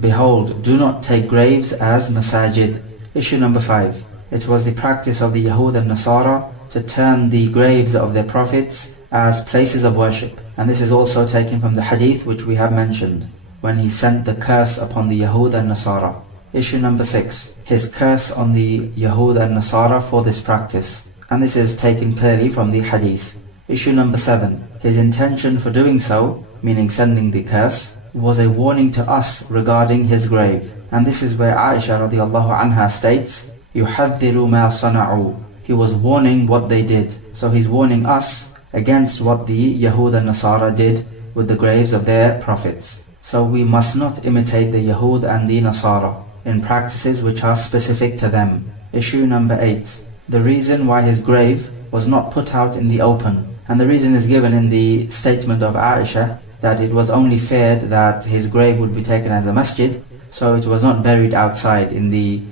Behold, do not take graves as masajid. Issue number 5. It was the practice of the Yahud and Nasara to turn the graves of their prophets as places of worship. And this is also taken from the hadith which we have mentioned, when he sent the curse upon the Yahud and Nasara. Issue number 6. His curse on the Yahud and Nasara for this practice. And this is taken clearly from the hadith. Issue number 7. His intention for doing so, meaning sending the curse, was a warning to us regarding his grave. And this is where Aisha radiallahu anha states, يُحَذِّرُ مَا صَنَعُوا. He was warning what they did. So he's warning us against what the Yahud and Nasara did with the graves of their prophets. So we must not imitate the Yahud and the Nasara in practices which are specific to them. Issue number 8. The reason why his grave was not put out in the open. And the reason is given in the statement of Aisha, that it was only feared that his grave would be taken as a masjid, so it was not buried outside in the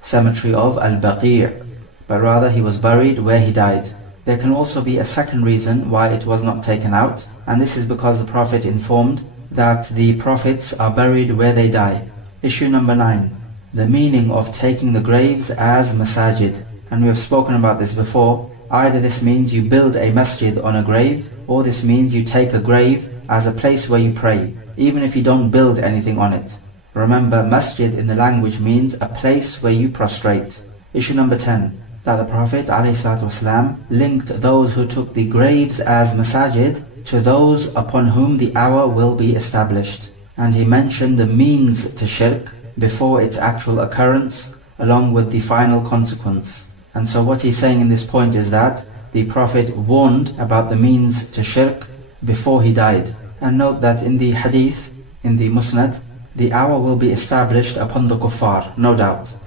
cemetery of Al-Baqi', but rather he was buried where he died. There can also be a second reason why it was not taken out, and this is because the Prophet informed that the prophets are buried where they die. Issue number 9. The meaning of taking the graves as masajid. And we have spoken about this before. Either this means you build a masjid on a grave, or this means you take a grave as a place where you pray, even if you don't build anything on it. Remember, masjid in the language means a place where you prostrate. Issue number 10. That the Prophet ﷺ linked those who took the graves as masajid to those upon whom the hour will be established. And he mentioned the means to shirk before its actual occurrence, along with the final consequence. And so what he's saying in this point is that the Prophet warned about the means to shirk before he died. And note that in the hadith, in the Musnad, the hour will be established upon the kuffar, no doubt.